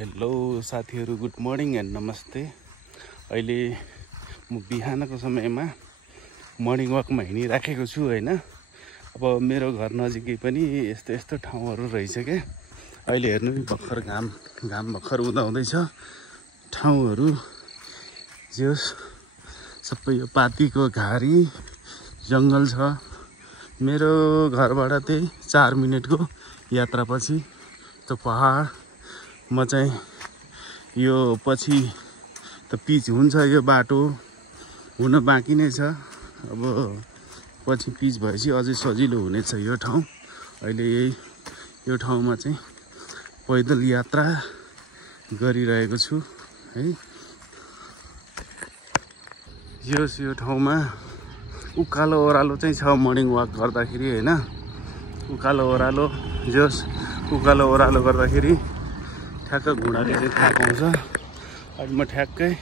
Hello साथीहरु, good morning and नमस्ते। अहिले म बिहानको समयमा मर्निङ वकमा हिँडिराखेको छु हैन। अब मेरो घर नजिकै पनि यस्तो ठाउँहरु रहेछ के। अहिले हेर्नु नि भर्खर घाम भर्खर उदाउँदैछ। ठाउँहरु जस सबै यो पातीको घारी जंगल छ। मेरो घरबाट त्यही 4 मिनेटको यात्रापछि त्यो पहाड। म चाहिँ यो पछि त पिच हुन्छ, यो बाटो हुन बाँकी नै छ। अब पछि पिच भएपछि अझै सजिलो हुनेछ यो ठाउँ। अहिले यो ठाउँमा चाहिँ पैदल यात्रा गरिरहेको छु है। यो ठाउँमा उकालो ओह्रालो चाहिँ छ मर्निङ वाक गर्दाखेरि हैन। उकालो ओह्रालो गर्दाखेरि ठ्याक्क घुँडाले चाहिँ थाहा पाउँछ। अहिले म ठ्याक्कै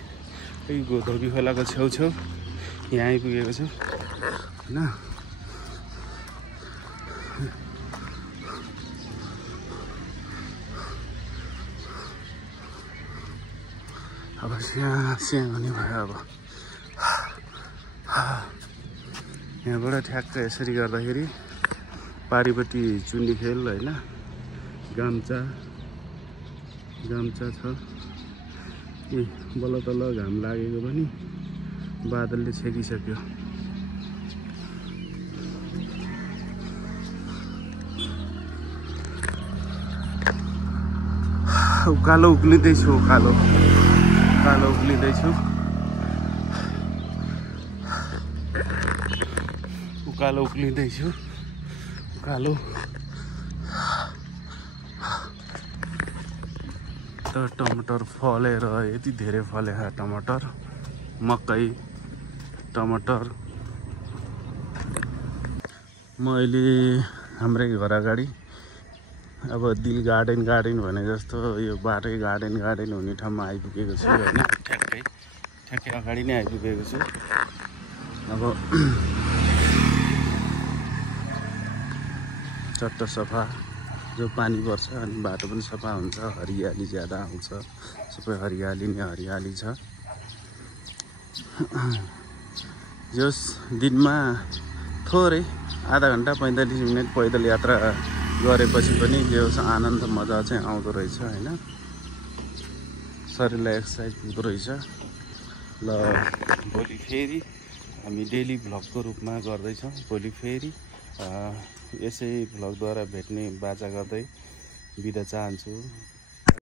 धोबी खोलाको छेउछेउ यहाँ आइपुगेको छु हैन। अब स्याङ हुने भयो। अब यहाँबाट ठ्याक्क यसरी गर्दाखेरि पारिपट्टि चुन्डीखेल हैन, गाम्चा छ। बल्ल तल्ल घाम लागेको पनि बादलले छेकिसक्यो। उकालो उक्लिँदैछु। उकालो उक्लिँदैछु। टमाटर फलेर यति धेरै फले। टमाटर, मकै, टमाटर। म अहिले हाम्रै घर अगाडि अब दिल गार्डन भने जस्तो यो बाटै गार्डन हुने ठाउँमा आइपुगेको छु हैन। ठ्याक्कै अगाडि नै आइपुगेको छु। अब चट्ट सफा जो पानी पर्छ अनि बाटो पनि सफा हुन्छ, हरियाली ज्यादा आउँछ। सबै हरियाली नै हरियाली छ। जस दिनमा थोरै आधा घण्टा 45 मिनट पैदल यात्रा गरेपछि पनि यो आनन्द मजा चाहिँ आउँदो रहेछ हैन। शरीरलाई एक्सर्साइज हुँदो रहेछ। ल भोलि फेरि हामी डेली भ्लगको रूपमा गर्दैछौँ। भोलि फेरि यसै भ्लगद्वारा भेट्ने बाचा गर्दै बिदा चाहन्छु।